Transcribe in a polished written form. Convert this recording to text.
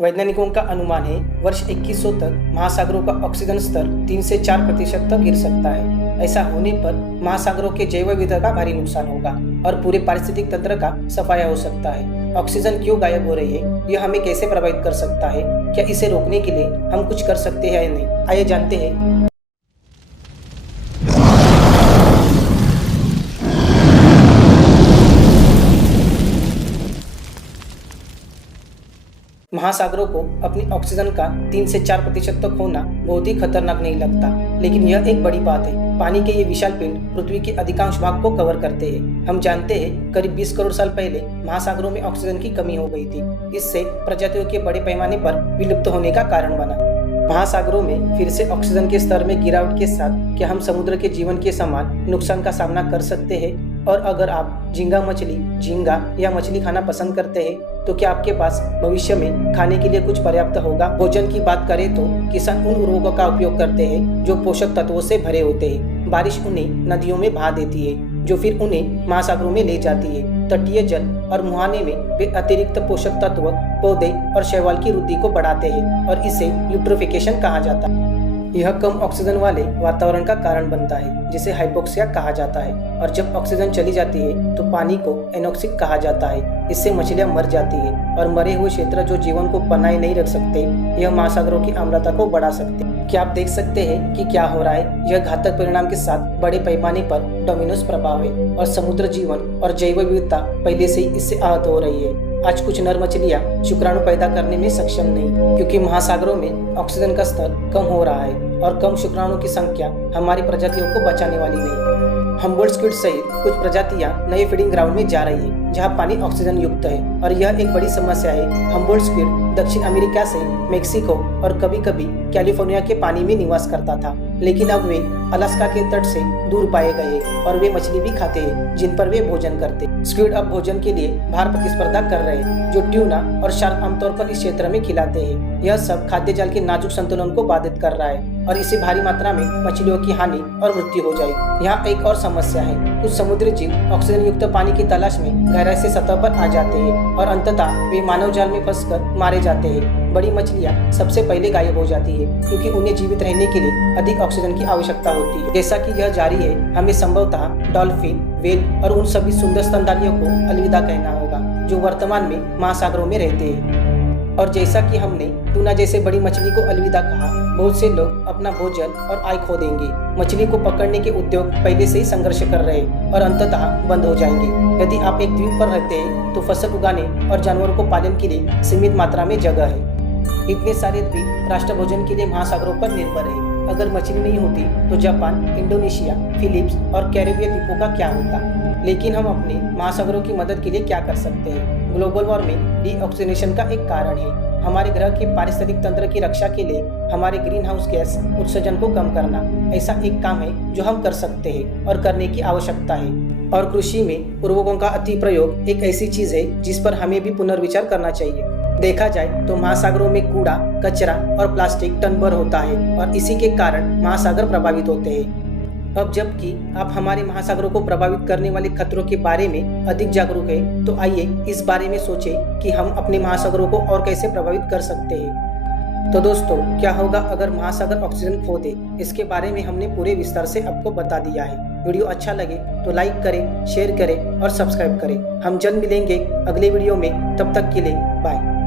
वैज्ञानिकों का अनुमान है वर्ष 2100 तक महासागरों का ऑक्सीजन स्तर 3 से 4% तक गिर सकता है। ऐसा होने पर महासागरों के जैव विविधता का भारी नुकसान होगा और पूरे पारिस्थितिक तंत्र का सफाया हो सकता है। ऑक्सीजन क्यों गायब हो रही है, यह हमें कैसे प्रभावित कर सकता है, क्या इसे रोकने के लिए हम कुछ कर सकते हैं या नहीं, आइए जानते हैं। महासागरों को अपनी ऑक्सीजन का 3 से 4% तक होना बहुत ही खतरनाक नहीं लगता, लेकिन यह एक बड़ी बात है। पानी के ये विशाल पिंड पृथ्वी के अधिकांश भाग को कवर करते हैं। हम जानते हैं करीब 20 करोड़ साल पहले महासागरों में ऑक्सीजन की कमी हो गई थी। इससे प्रजातियों के बड़े पैमाने पर विलुप्त होने का कारण बना। महासागरों में फिर से ऑक्सीजन के स्तर में गिरावट के साथ क्या हम समुद्र के जीवन के समान नुकसान का सामना कर सकते हैं? और अगर आप झींगा या मछली खाना पसंद करते हैं तो क्या आपके पास भविष्य में खाने के लिए कुछ पर्याप्त होगा? भोजन की बात करें तो किसान उन उर्वरकों का उपयोग करते हैं जो पोषक तत्वों से भरे होते हैं। बारिश उन्हें नदियों में बहा देती है जो फिर उन्हें महासागरों में ले जाती है। तटीय जल और मुहाने में वे अतिरिक्त पोषक तत्व पौधे और शैवाल की वृद्धि को बढ़ाते हैं और इसे यूट्रोफिकेशन कहा जाता है। यह कम ऑक्सीजन वाले वातावरण का कारण बनता है जिसे हाइपोक्सिया कहा जाता है। और जब ऑक्सीजन चली जाती है तो पानी को एनोक्सिक कहा जाता है। इससे मछलियां मर जाती है और मरे हुए क्षेत्र जो जीवन को बनाए नहीं रख सकते, यह महासागरों की आम्लता को बढ़ा सकते हैं। क्या आप देख सकते हैं कि क्या हो रहा है? यह घातक परिणाम के साथ बड़े पैमाने पर डोमिनोज प्रभाव है और समुद्र जीवन और जैव विविधता पहले से ही इससे आहत हो रही है। आज कुछ नर मछलियां शुक्राणु पैदा करने में सक्षम नहीं क्योंकि महासागरों में ऑक्सीजन का स्तर कम हो रहा है और कम शुक्राणु की संख्या हमारी प्रजातियों को बचाने वाली नहीं। हम्बोल्ट स्क्विड सहित कुछ प्रजातियां नए फीडिंग ग्राउंड में जा रही है जहां पानी ऑक्सीजन युक्त है और यह एक बड़ी समस्या है। हम्बोल्ट स्क्विड दक्षिण अमेरिका से मेक्सिको और कभी कभी कैलिफोर्निया के पानी में निवास करता था, लेकिन अब वे अलास्का के तट से दूर पाए गए और वे मछली भी खाते हैं जिन पर वे भोजन करते। स्क्विड अब भोजन के लिए बाहर प्रतिस्पर्धा कर रहे हैं जो ट्यूना और शार्क आमतौर पर इस क्षेत्र में खिलाते हैं। यह सब खाद्य जाल के नाजुक संतुलन को बाधित कर रहा है और इससे भारी मात्रा में मछलियों की हानि और मृत्यु हो जाएगी। यहाँ एक और समस्या है, कुछ समुद्री जीव ऑक्सीजन युक्त पानी की तलाश में गहराई से सतह पर आ जाते हैं और अंततः वे मानव जाल में फंसकर मारे जाते हैं। बड़ी मछलियाँ सबसे पहले गायब हो जाती है क्योंकि उन्हें जीवित रहने के लिए अधिक ऑक्सीजन की आवश्यकता होती है। जैसा कि यह जारी है, हमें संभवतः डॉल्फिन, व्हेल और उन सभी सुंदर स्तनधारियों को अलविदा कहना होगा जो वर्तमान में महासागरों में रहते हैं। और जैसा कि हमने टूना जैसे बड़ी मछली को अलविदा कहा, बहुत से लोग अपना भोजन और आय खो देंगे। मछली को पकड़ने के उद्योग पहले से ही संघर्ष कर रहे और अंततः बंद हो जाएंगे। यदि आप एक द्वीप पर रहते हैं तो फसल उगाने और जानवरों को पालन के लिए सीमित मात्रा में जगह है। इतने सारे द्वीप राष्ट्र भोजन के लिए महासागरों पर निर्भर है। अगर मछली नहीं होती तो जापान, इंडोनेशिया, फिलीपींस और कैरिबियन द्वीपों का क्या होता? लेकिन हम अपने महासागरों की मदद के लिए क्या कर सकते हैं? ग्लोबल वार्मिंग डीऑक्सीजनेशन का एक कारण है। हमारे ग्रह के पारिस्थितिक तंत्र की रक्षा के लिए हमारे ग्रीन हाउस गैस उत्सर्जन को कम करना ऐसा एक काम है जो हम कर सकते हैं और करने की आवश्यकता है। और कृषि में उर्वरकों का अति प्रयोग एक ऐसी चीज है जिस पर हमें भी पुनर्विचार करना चाहिए। देखा जाए तो महासागरों में कूड़ा, कचरा और प्लास्टिक टन भर होता है और इसी के कारण महासागर प्रभावित होते हैं। अब जबकि आप हमारे महासागरों को प्रभावित करने वाले खतरों के बारे में अधिक जागरूक हैं, तो आइए इस बारे में सोचें कि हम अपने महासागरों को और कैसे प्रभावित कर सकते हैं। तो दोस्तों, क्या होगा अगर महासागर ऑक्सीजन खो दे? इसके बारे में हमने पूरे विस्तार से आपको बता दिया है। वीडियो अच्छा लगे तो लाइक करें, शेयर करें और सब्सक्राइब करें। हम जल्द मिलेंगे अगले वीडियो में, तब तक के लिए बाय।